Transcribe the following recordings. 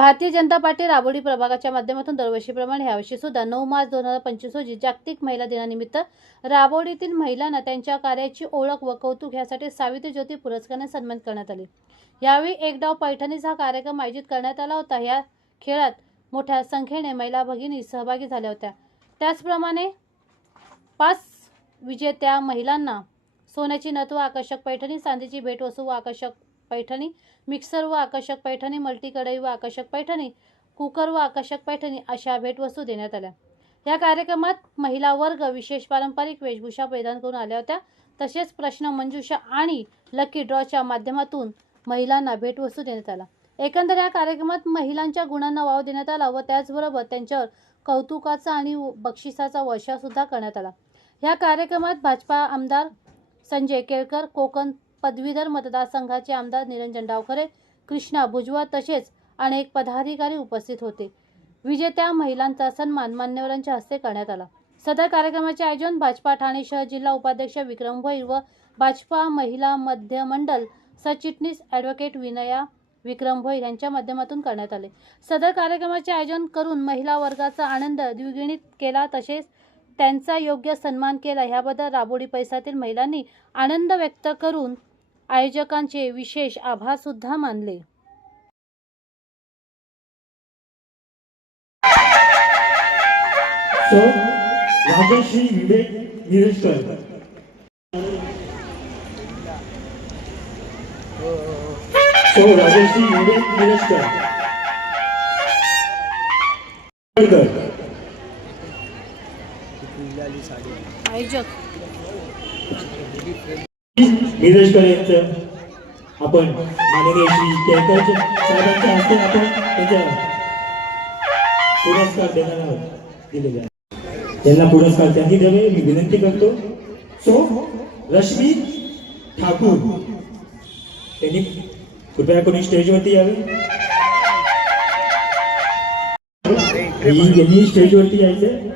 Bharatiya Janata party Rabodi प्रभागाच्या माध्यमातून दरवर्षीप्रमाणे यावर्षी सुद्धा नऊ मार्च दोन हजार पंचवीस रोजी जागतिक महिला दिनानिमित्त राबोडीतील महिलांना त्यांच्या कार्याची ओळख व कौतुक यासाठी सावित्री ज्योती पुरस्काराने सन्मानित करण्यात आले. यावेळी एक डाव पैठणीस हा कार्यक्रम आयोजित करण्यात आला होता. या खेळात मोठ्या संख्येने महिला भगिनी सहभागी झाल्या होत्या. त्याचप्रमाणे पाच विजेत्या महिलांना सोन्याची नथ व आकर्षक पैठणी चांदीची वसू व आकर्षक पैठणी मिक्सर व आकर्षक पैठणी मल्टी कढई व आकर्षक पैठणी कुकर व आकर्षक पैठणी अशा भेटवस्तू देण्यात आल्या. या कार्यक्रमात महिला वर्ग विशेष पारंपरिक वेशभूषा परिधान करून आल्या होत्या. तसेच प्रश्न मंजुषा आणि लकी ड्रॉच्या माध्यमातून महिलांना भेटवस्तू देण्यात आला एकंदर या कार्यक्रमात महिलांच्या गुणांना वाव देण्यात आला व त्याचबरोबर त्यांच्यावर कौतुकाचा आणि बक्षिसाचा वर्षासुद्धा करण्यात आला. या कार्यक्रमात भाजपा आमदार संजय केळकर कोकण पदवीधर मतदारसंघाचे आमदार निरंजन डावखरे कृष्णा भुजबळ तसेच अनेक पदाधिकारी उपस्थित होते. विजेत्या महिलांचा सन्मान मान्यवरांच्या हस्ते करण्यात आला. सदर कार्यक्रमाचे आयोजन भाजपा ठाणे शहर जिल्हा उपाध्यक्ष विक्रम भोईर व भाजपा महिला मध्य मंडल सचिटणीस ॲडव्होकेट विनया विक्रम भोईर यांच्या माध्यमातून करण्यात आले. सदर कार्यक्रमाचे आयोजन करून महिला वर्गाचा आनंद द्विगुणित केला तसेच त्यांचा योग्य सन्मान केला. ह्याबद्दल राबोडी पैसातील महिलांनी आनंद व्यक्त करून आयोजकांचे विशेष आभार सुद्धा मानले. सो राजश्री विवेक मिरजकर. आयोजक. मिरजकर यांचं आपण माननीय श्री केळकर साहेबांच्या हस्ते आपण त्यांच्या पुरस्कार देणार आहोत. दिलेले त्यांना पुरस्कार त्यांनी द्यावे. मी विनंती करतो. सो रश्मी ठाकूर. त्यांनी कृपया कोणी स्टेजवरती यावे. यांनी स्टेजवरती यायचं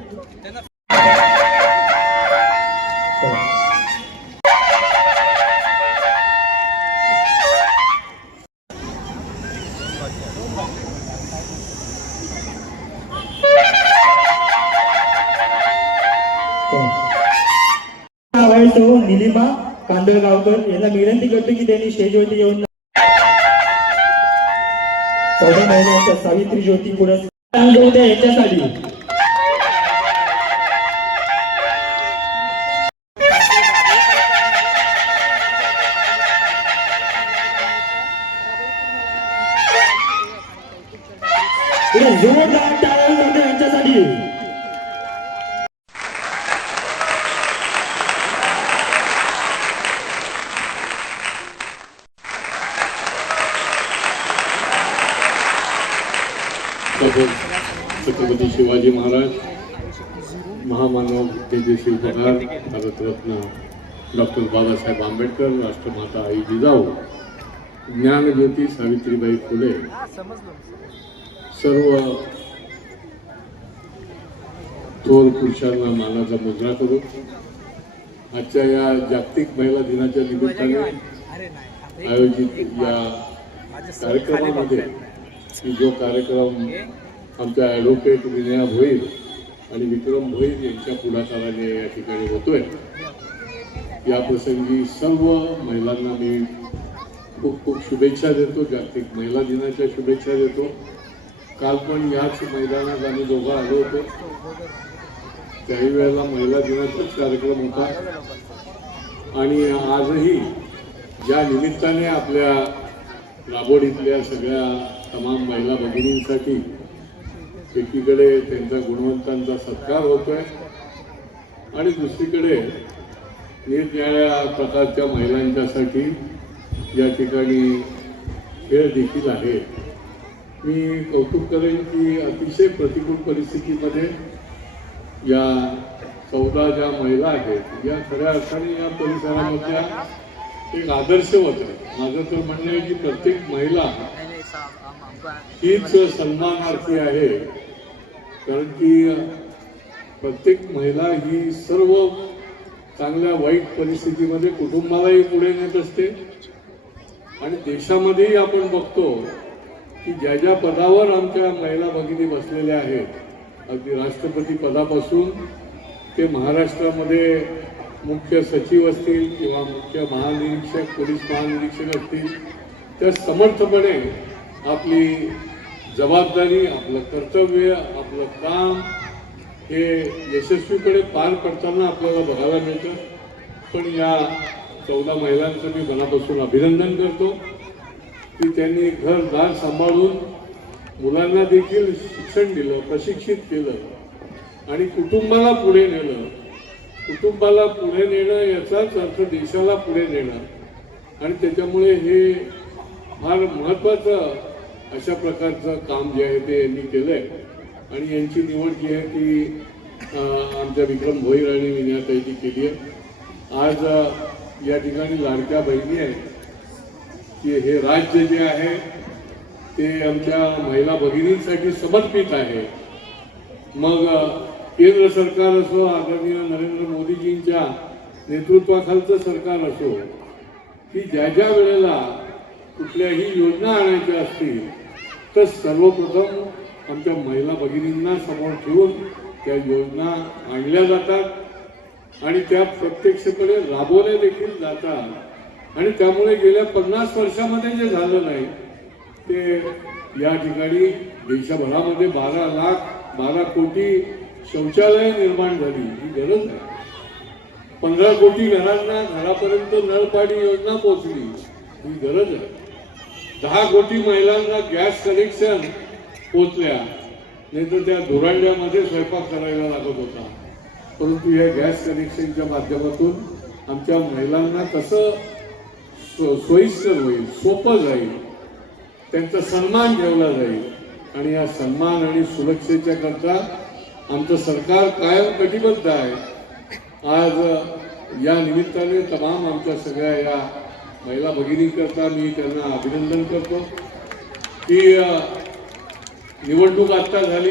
निलिमा कांदळगावकर यांना विनंती करतो की त्यांनी स्टेजवरती येऊन चौदा महिन्याचा सावित्री ज्योती पुरस्कार. यांच्यासाठी. जोरदार टाळ्या यांच्यासाठी. छत्रपती शिवाजी महाराज महामानव तेजस्वी पगार भारतरत्न डॉक्टर बाबासाहेब आंबेडकर राष्ट्रमाता आई जिजाऊ ज्ञानज्योती सावित्रीबाई फुले सर्व थोर पुरुषांना मानाचा मुजरा करू. आजच्या या जागतिक महिला दिनाच्या निमित्ताने आयोजित या कार्यक्रमामध्ये की जो कार्यक्रम आमच्या ॲडव्होकेट विनया भोईर आणि विक्रम भोईर यांच्या पुढाकाराने या ठिकाणी होतोय. या प्रसंगी सर्व महिलांना मी खूप खूप शुभेच्छा देतो. जागतिक महिला दिनाच्या शुभेच्छा देतो. काल पण याच मैदानात आम्ही दोघं आलो होतो. त्याही वेळेला महिला दिनाचाच कार्यक्रम होता. आणि आजही ज्या निमित्ताने आपल्या राबोडीतल्या सगळ्या तमाम महिला भगिनींसाठी एकीकडे त्यांचा गुणवंतांचा सत्कार होतोय आणि दुसरीकडे निरनिराळ्या प्रकारच्या महिलांच्यासाठी या ठिकाणी खेळ देखील आहे मी कौतुक करेन की अतिशय प्रतिकूल परिस्थितीमध्ये या चौदा ज्या महिला आहेत या खऱ्या अर्थाने या परिसरामधल्या एक आदर्श होतं माझं तर म्हणणं आहे की प्रत्येक महिला हीच सन्मानार्थी आहे. कारण की प्रत्येक महिला ही सर्व चांगल्या वाईट परिस्थितीमध्ये कुटुंबालाही पुढे नेत असते. आणि देशामध्येही आपण बघतो की ज्या ज्या पदावर आमच्या महिला भगिनी बसलेल्या आहेत अगदी राष्ट्रपती पदापासून ते महाराष्ट्रामध्ये मुख्य सचिव असतील किंवा मुख्य महानिरीक्षक पोलीस महानिरीक्षक असतील त्या समर्थपणे आपली जबाबदारी आपलं कर्तव्य आपलं काम हे यशस्वीपणे पार पडताना आपल्याला बघायला मिळतं. पण या चौदा महिलांचं मी मनापासून अभिनंदन करतो. की त्यांनी घरदार सांभाळून मुलांना देखील शिक्षण दिलं प्रशिक्षित केलं आणि कुटुंबाला पुढे नेलं. कुटुंबाला पुढे नेणं याचाच अर्थ देशाला पुढे नेणं. आणि त्याच्यामुळे हे फार महत्त्वाचं अशा प्रकारचं काम जे आहे ते यांनी केलं आहे आणि यांची निवड जी आहे ती आमच्या विक्रम भोईर आणि विनयाताईची केली आहे. आज या ठिकाणी लाडक्या बहिणी आहेत. की हे राज्य जे आहे ते आमच्या महिला भगिनींसाठी समर्पित आहे. मग केंद्र सरकार असो आदरणीय नरेंद्र मोदीजींच्या नेतृत्वाखालचं सरकार असो की ज्या ज्या वेळेला कुठल्याही योजना आणायच्या असतील तर सर्वप्रथम आमच्या महिला भगिनींना समोर ठेवून त्या योजना आणल्या जातात. आणि त्या प्रत्यक्षपणे राबवल्या देखील जातात. आणि त्यामुळे गेल्या पन्नास वर्षामध्ये जे झालं नाही ते या ठिकाणी देशभरामध्ये बारा लाख बारा कोटी शौचालय निर्माण झाली ही गरज आहे. पंधरा कोटी घरांना घरापर्यंत नळपाणी योजना पोहोचली ही गरज आहे. दहा कोटी महिलांना गॅस कनेक्शन पोचल्या नाही तर त्या धुरांड्यामध्ये स्वयंपाक करायला लागत होता. परंतु या गॅस कनेक्शनच्या माध्यमातून आमच्या महिलांना कसं सोयीस्कर होईल सोपं जाईल. त्यांचा सन्मान ठेवला जाईल. आणि या सन्मान आणि सुरक्षेच्या करता आमचं सरकार कायम कटिबद्ध आहे. आज या निमित्ताने तमाम आमच्या सगळ्या या महिला भगिनींकरता मी त्यांना अभिनंदन करतो. की निवडणूक आत्ता झाली.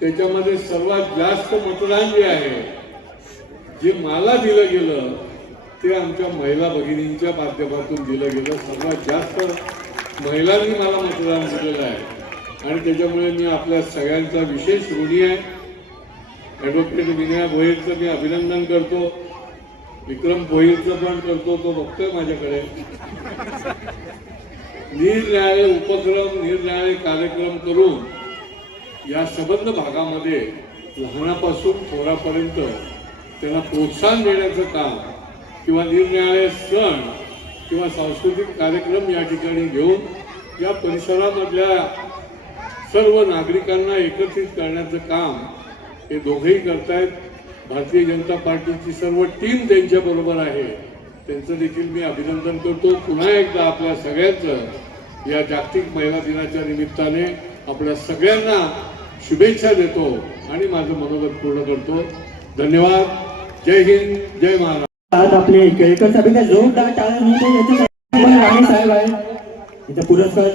त्याच्यामध्ये सर्वात जास्त मतदान जे आहे जे मला दिलं गेलं ते आमच्या महिला भगिनींच्या माध्यमातून दिलं गेलं. सर्वात जास्त महिलांनी मला मतदान दिलेलं आहे. आणि त्याच्यामुळे मी आपल्या सगळ्यांचा विशेष ऋणी आहे. ॲडव्होकेट विनया भोईरचं मी अभिनंदन करतो. विक्रम भोईरचं पण करतो. तो बघतोय माझ्याकडे. निरनिराळे उपक्रम निरनिराळे कार्यक्रम करून या सबंध भागामध्ये लहानापासून थोरापर्यंत त्यांना प्रोत्साहन देण्याचं काम किंवा निरनिराळे सण किंवा सांस्कृतिक कार्यक्रम या ठिकाणी घेऊन या परिसरामधल्या सर्व नागरिकांना एकत्रित करण्याचं काम हे दोघेही करतायत. भारतीय जनता पार्टीची सर्व टीम त्यांच्याबरोबर आहे. त्यांचं देखील मी अभिनंदन करतो. पुन्हा एकदा आपल्या सगळ्यांचं या जागतिक महिला दिनाच्या निमित्ताने आपल्या सगळ्यांना शुभेच्छा देतो आणि माझं मनोगत पूर्ण करतो. धन्यवाद. जय हिंद. जय महाराष्ट्र. आपले केळकर साहेब जोरदार टाळा मिळतो याच्यासाठी पण राणे साहेब आहे पुरस्कार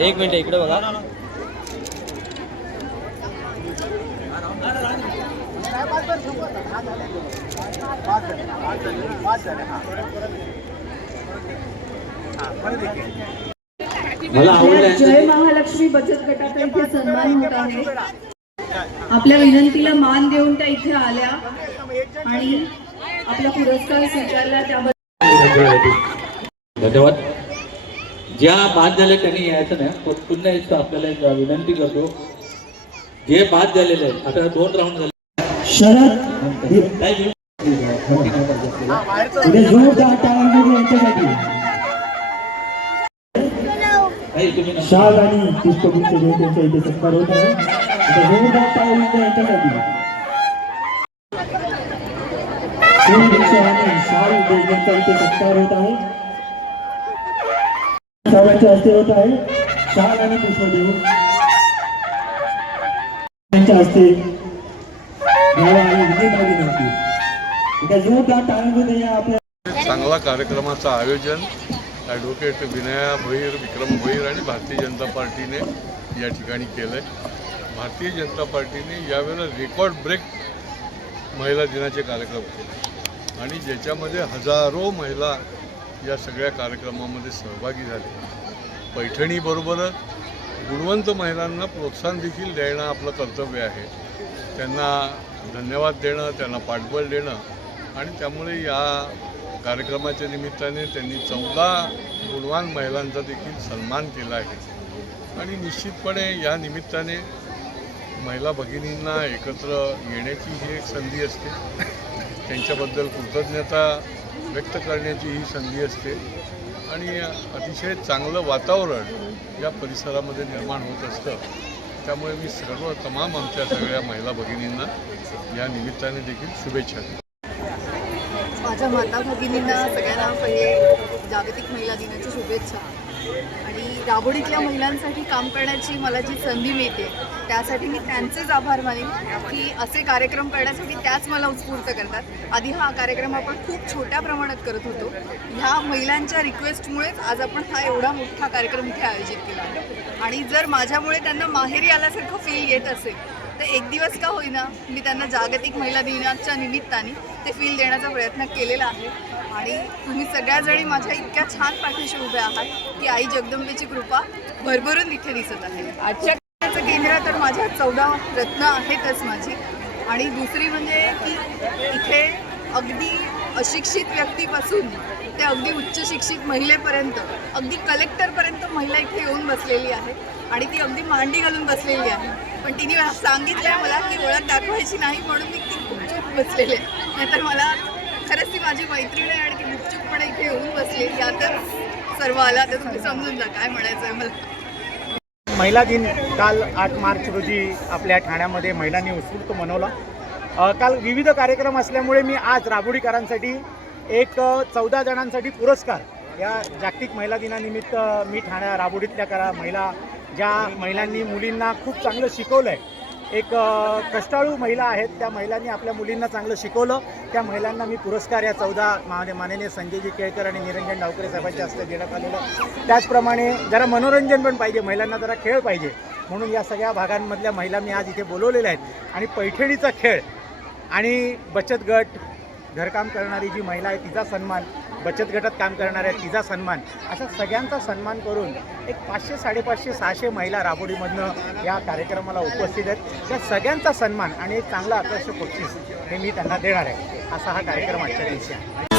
एक मिनिट इकडे बघा. मला जय महालक्ष्मी बचत गटाचा इथे सन्मान होत आहे. आपल्या विनंतीला मान देऊन त्या इथे आल्या आणि आपला पुरस्कार स्वीकारला. त्याबद्दल धन्यवाद. ज्या बाद झाले त्यांनी यायचं नाही. पण पुन्हा एक आपल्याला एक विनंती करतो. जे बाद झालेले आहेत आता दोन राऊंड झाले. शरद काय घेऊ? उद्या जोरदार पुष्पगुच्छ आणि शाल देऊन इथे सत्कार होत आहे सर्वांच्या हस्ते होत आहे शाल आणि पुष्प त्यांच्या हस्ते चांगला कार्यक्रमाचं आयोजन ॲडव्होकेट विनया भैर विक्रम भैर आणि भारतीय जनता पार्टीने या ठिकाणी केलं आहे भारतीय जनता पार्टीने यावेळेला रेकॉर्ड ब्रेक महिला दिनाचे कार्यक्रम केले. आणि ज्याच्यामध्ये हजारो महिला या सगळ्या कार्यक्रमामध्ये सहभागी झाले. पैठणीबरोबरच गुणवंत महिलांना प्रोत्साहन देखील देणं आपलं कर्तव्य आहे. त्यांना धन्यवाद देणं त्यांना पाठबळ देणं आणि त्यामुळे या कार्यक्रमाच्या निमित्ताने त्यांनी चौदा गुणवान महिलांचा देखील सन्मान केला आहे. आणि निश्चितपणे या निमित्ताने महिला भगिनींना एकत्र येण्याची ही एक संधी असते. त्यांच्याबद्दल कृतज्ञता व्यक्त करण्याची ही संधी असते. आणि अतिशय चांगलं वातावरण या परिसरामध्ये निर्माण होत असतं. त्यामुळे मी सर्व तमाम आमच्या सगळ्या महिला भगिनींना या निमित्ताने देखील शुभेच्छा देतो. माझ्या माता भगिनींना सगळ्यांना पहिले जागतिक महिला दिनाची शुभेच्छा. आणि राबोडीतल्या महिलांसाठी काम करण्याची मला जी संधी मिळते त्यासाठी मी त्यांचेच आभार मानेन की असे कार्यक्रम करण्यासाठी त्याच मला उत्स्फूर्त करतात. आधी हा कार्यक्रम आपण खूप छोट्या प्रमाणात करत होतो. ह्या महिलांच्या रिक्वेस्टमुळेच आज आपण हा एवढा मोठा कार्यक्रम इथे आयोजित केला आणि जर माझ्यामुळे त्यांना माहेरी आल्यासारखं फील येत असेल तर एक दिवस का होईना मी त्यांना जागतिक महिला दिनाच्या निमित्ताने ते फील देण्याचा प्रयत्न केलेला आहे. आणि तुम्ही सगळ्याजणी माझ्या इतक्या छान पाठीशी उभ्या आहात की आई जगदंबेची कृपा भरभरून इथे दिसत आहे. आजच्या काळाचं केंद्र तर माझ्या चौदा रत्न आहेतच माझी. आणि दुसरी म्हणजे की इथे अगदी अशिक्षित व्यक्तीपासून ते अगदी उच्च शिक्षित महिलेपर्यंत अगदी कलेक्टरपर्यंत महिला इथे येऊन बसलेली आहे आणि ती अगदी मांडी घालून बसलेली आहे. पण तिने सांगितलंय मला की ओळख दाखवायची नाही म्हणून मी ती गुपचूप बसलेली आहे. नाहीतर मला खरंच ती माझी मैत्रीण आहे आणि ती गुपचूपपणे इथे येऊन बसली. यातच सर्व आला. तर तुम्ही समजून जा काय म्हणायचं आहे मला. महिला दिन. काल आठ मार्च रोजी आपल्या ठाण्यामध्ये महिलांनी उत्स्फूर्त मनवला. काल विविध कार्यक्रम असल्यामुळे मी आज राबोडीकरांसाठी एक चौदा जणांसाठी पुरस्कार या जागतिक महिला दिनानिमित्त मी ठाण्या राबोडीतल्या करा महिला ज्या महिलांनी मुलींना खूप चांगलं शिकवलं आहे एक कष्टाळू महिला आहेत. त्या महिलांनी आपल्या मुलींना चांगलं शिकवलं. त्या महिलांना मी पुरस्कार या चौदा माने माननीय संजयजी केळकर आणि निरंजन डावकरे साहेबांच्या हस्ते देण्यात आलेलं त्याचप्रमाणे जरा मनोरंजन पण पाहिजे. महिलांना जरा खेळ पाहिजे. म्हणून या सगळ्या भागांमधल्या महिला मी आज इथे बोलवलेल्या आहेत. आणि पैठणीचा खेळ आणि बचत गट घरकाम करणारी जी महिला आहे तिचा सन्मान बचत गटात काम करणाऱ्या तिचा सन्मान अशा सगळ्यांचा सन्मान करून एक पाचशे साडेपाचशे सहाशे महिला राबोडीमधनं या कार्यक्रमाला उपस्थित आहेत. त्या सगळ्यांचा सन्मान आणि एक चांगला आकर्षक बक्षीस हे मी त्यांना देणार आहे. असा हा कार्यक्रम आजच्या दिवशी आहे.